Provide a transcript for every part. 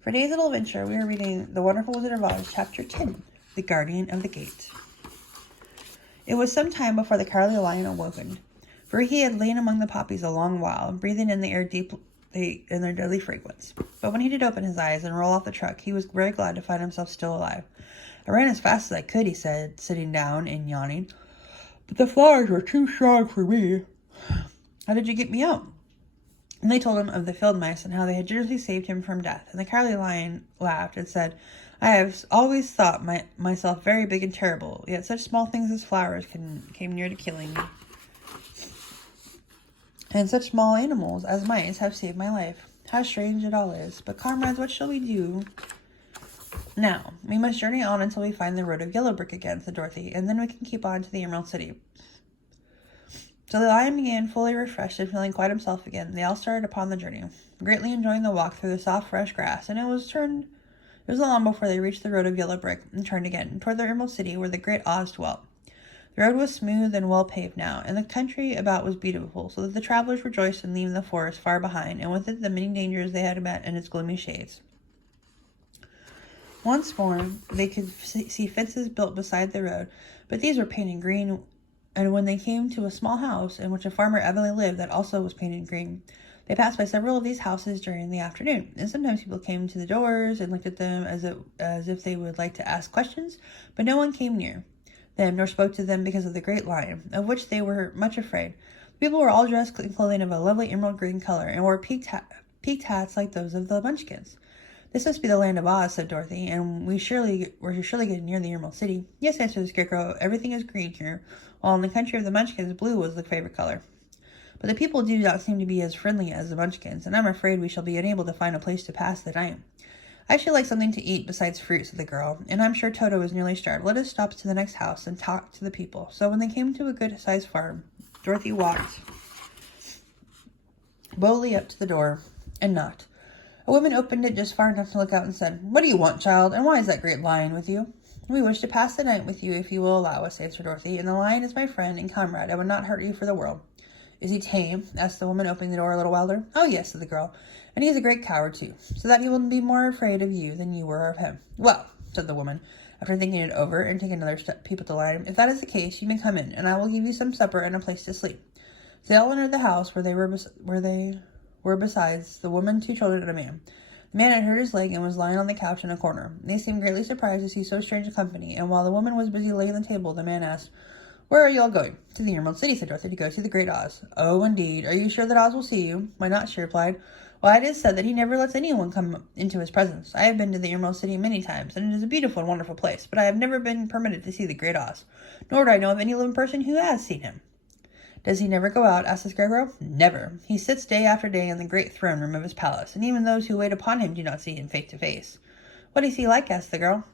For today's little adventure, we are reading The Wonderful Wizard of Oz, Chapter 10, The Guardian of the Gate. It was some time before the Cowardly Lion awakened, for he had lain among the poppies a long while, breathing in the air deeply in their deadly fragrance. But when he did open his eyes and roll off the truck, he was very glad to find himself still alive. "I ran as fast as I could," he said, sitting down and yawning, "but the flowers were too strong for me." "How did you get me out?" And they told him of the field mice and how they had generously saved him from death. And the Cowardly Lion laughed and said, "I have always thought myself very big and terrible, yet such small things as flowers came near to killing me. And such small animals as mice have saved my life. How strange it all is. But comrades, what shall we do now? We must journey on until we find the road of yellow brick again," said Dorothy, "and then we can keep on to the Emerald City." So the lion began, fully refreshed and feeling quite himself again. They all started upon the journey, greatly enjoying the walk through the soft, fresh grass, and it was not long before they reached the road of yellow brick and turned again toward the Emerald City where the great Oz dwelt. The road was smooth and well paved now, and the country about was beautiful, so that the travelers rejoiced in leaving the forest far behind, and with it the many dangers they had met in its gloomy shades. Once more, they could see fences built beside the road, but these were painted green, and when they came to a small house in which a farmer evidently lived that also was painted green, they passed by several of these houses during the afternoon, and sometimes people came to the doors and looked at them as if they would like to ask questions, but no one came near them nor spoke to them because of the great lion, of which they were much afraid. The people were all dressed in clothing of a lovely emerald green color and wore peaked hats like those of the Munchkins. "This must be the land of Oz," said Dorothy, "and we're surely getting near the Emerald City." "Yes," answered the Scarecrow, "everything is green here, while in the country of the Munchkins blue was the favorite color. But the people do not seem to be as friendly as the Munchkins, and I'm afraid we shall be unable to find a place to pass the night." "I should like something to eat besides fruit," said the girl, "and I'm sure Toto is nearly starved. Let us stop to the next house and talk to the people." So when they came to a good-sized farm, Dorothy walked boldly up to the door and knocked. A woman opened it just far enough to look out and said, "What do you want, child, and why is that great lion with you?" "We wish to pass the night with you if you will allow us," answered Dorothy, "and the lion is my friend and comrade. I would not hurt you for the world." "Is he tame?" asked the woman, opening the door a little wilder. "Oh, yes," said the girl, "and he is a great coward, too, so that he will be more afraid of you than you were of him." "Well," said the woman, after thinking it over and taking another peep at the lion, "if that is the case, you may come in, and I will give you some supper and a place to sleep." So they all entered the house where they were besides the woman, 2 children, and a man. The man had hurt his leg and was lying on the couch in a corner. They seemed greatly surprised to see so strange a company, and while the woman was busy laying the table, the man asked, "Where are you all going?" "To the Emerald City," said Dorothy, "to go to the great Oz." "Oh, indeed. Are you sure that Oz will see you?" "Why not?" she replied. "Why, it is said that he never lets anyone come into his presence. I have been to the Emerald City many times, and it is a beautiful and wonderful place, but I have never been permitted to see the great Oz, nor do I know of any living person who has seen him." "Does he never go out?" asked the Scarecrow. "Never. He sits day after day in the great throne room of his palace, and even those who wait upon him do not see him face to face." "What is he like?" asked the girl.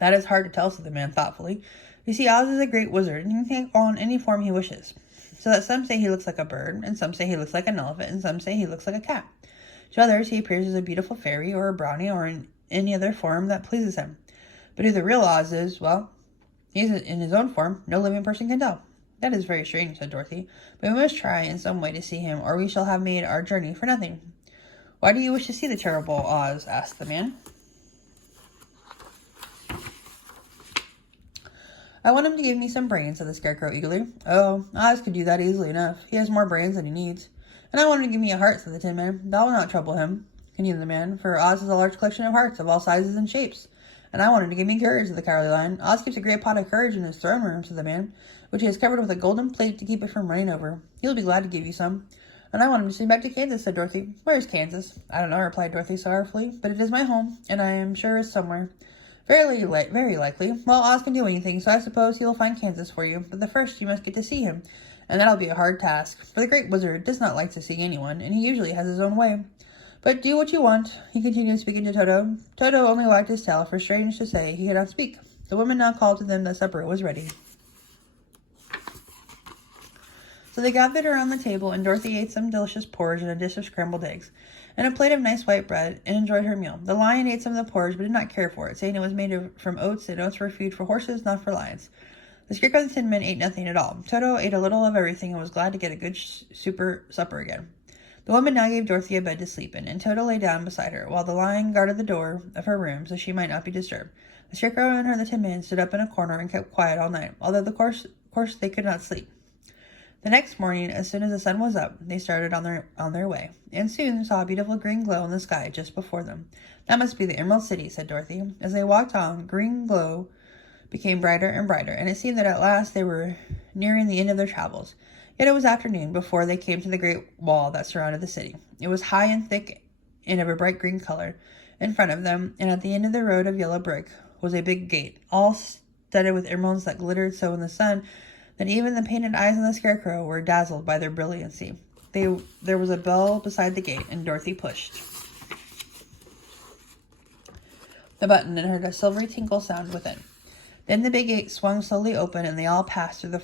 "That is hard to tell," said the man thoughtfully. "You see, Oz is a great wizard, and he can take on any form he wishes, so that some say he looks like a bird, and some say he looks like an elephant, and some say he looks like a cat. To others he appears as a beautiful fairy or a brownie or in any other form that pleases him. But who the real Oz is, well, he is in his own form. No living person can tell." "That is very strange," said Dorothy, "but we must try in some way to see him, or we shall have made our journey for nothing." "Why do you wish to see the terrible Oz?" asked the man. "I want him to give me some brains," said the Scarecrow eagerly. "Oh, Oz could do that easily enough. He has more brains than he needs." "And I want him to give me a heart," said the Tin Man. "That will not trouble him," continued the man, "for Oz has a large collection of hearts of all sizes and shapes." "And I want him to give me courage," said the Cowardly Lion. "Oz keeps a great pot of courage in his throne room," said the man, "which he has covered with a golden plate to keep it from running over. He'll be glad to give you some." "And I want him to send back to Kansas," said Dorothy. "Where is Kansas?" "I don't know," replied Dorothy sorrowfully, "but it is my home, and I am sure it's somewhere." Very likely. Well, Oz can do anything, so I suppose he will find Kansas for you. But first you must get to see him, and that'll be a hard task, for the great wizard does not like to see anyone, and he usually has his own way. But do what you want," he continued, speaking to Toto. Toto only wagged his tail, for strange to say, he could not speak. The woman now called to them that supper was ready. So they gathered around the table, and Dorothy ate some delicious porridge and a dish of scrambled eggs, and a plate of nice white bread, and enjoyed her meal. The lion ate some of the porridge, but did not care for it, saying it was made from oats, and oats were food for horses, not for lions. The Scarecrow and the Tin Man ate nothing at all. Toto ate a little of everything and was glad to get a good supper again. The woman now gave Dorothy a bed to sleep in, and Toto lay down beside her, while the lion guarded the door of her room so she might not be disturbed. The Scarecrow and the Tin Man stood up in a corner and kept quiet all night, although of course they could not sleep. The next morning, as soon as the sun was up, they started on their way, and soon saw a beautiful green glow in the sky just before them. "That must be the Emerald City," said Dorothy. As they walked on, green glow became brighter and brighter, and it seemed that at last they were nearing the end of their travels. Yet it was afternoon before they came to the great wall that surrounded the city. It was high and thick and of a bright green color. In front of them, and at the end of the road of yellow brick, was a big gate, all studded with emeralds that glittered so in the sun that even the painted eyes of the Scarecrow were dazzled by their brilliancy. There was a bell beside the gate, and Dorothy pushed the button and heard a silvery tinkle sound within. Then the big gate swung slowly open, and they all passed through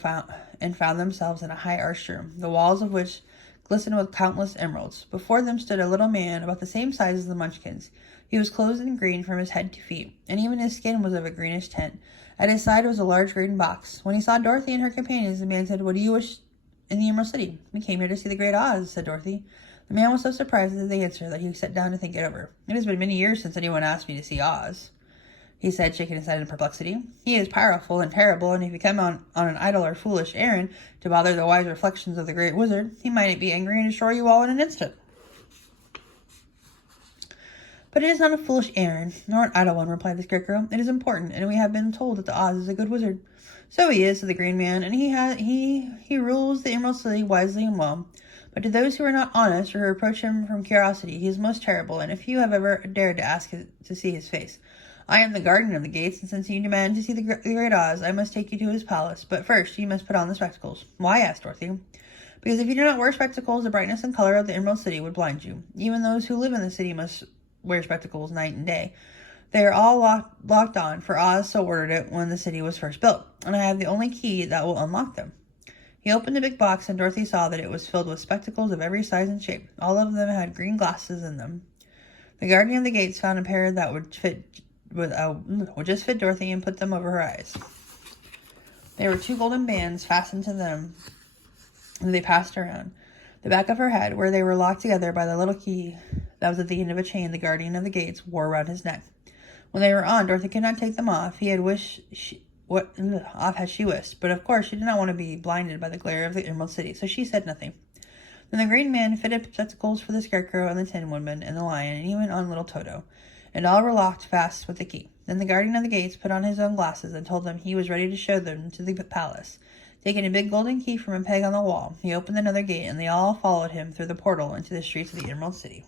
and found themselves in a high arched room, the walls of which glistened with countless emeralds. Before them stood a little man about the same size as the Munchkins. He was clothed in green from his head to feet, and even his skin was of a greenish tint. At his side was a large green box. When he saw Dorothy and her companions, the man said, "What do you wish in the Emerald City?" "We came here to see the Great Oz," said Dorothy. The man was so surprised at the answer that he sat down to think it over. "It has been many years since anyone asked me to see Oz," he said, shaking his head in perplexity. "He is powerful and terrible, and if you come on an idle or foolish errand to bother the wise reflections of the great wizard, he might be angry and destroy you all in an instant." "But it is not a foolish errand, nor an idle one," replied the Scarecrow. "It is important, and we have been told that the Oz is a good wizard." "So he is," said the Green Man, "and he rules the Emerald City wisely and well. But to those who are not honest or who approach him from curiosity, he is most terrible, and few have ever dared to ask to see his face. I am the guardian of the gates, and since you demand to see the Great Oz, I must take you to his palace. But first, you must put on the spectacles." "Why?" asked Dorothy. "Because if you do not wear spectacles, the brightness and color of the Emerald City would blind you. Even those who live in the city must wear spectacles night and day. They are all locked on, for Oz so ordered it when the city was first built, and I have the only key that will unlock them." He opened the big box, and Dorothy saw that it was filled with spectacles of every size and shape. All of them had green glasses in them. The guardian of the gates found a pair that would just fit Dorothy and put them over her eyes. There were 2 golden bands fastened to them, and they passed around the back of her head, where they were locked together by the little key that was at the end of a chain the guardian of the gates wore around his neck. When they were on, Dorothy could not take them off. Off had she wished, but of course she did not want to be blinded by the glare of the Emerald City, so she said nothing. Then the Green Man fitted spectacles for the Scarecrow and the Tin Woodman and the Lion, and even on little Toto, and all were locked fast with the key. Then the guardian of the gates put on his own glasses and told them he was ready to show them to the palace. Taking a big golden key from a peg on the wall, he opened another gate, and they all followed him through the portal into the streets of the Emerald City.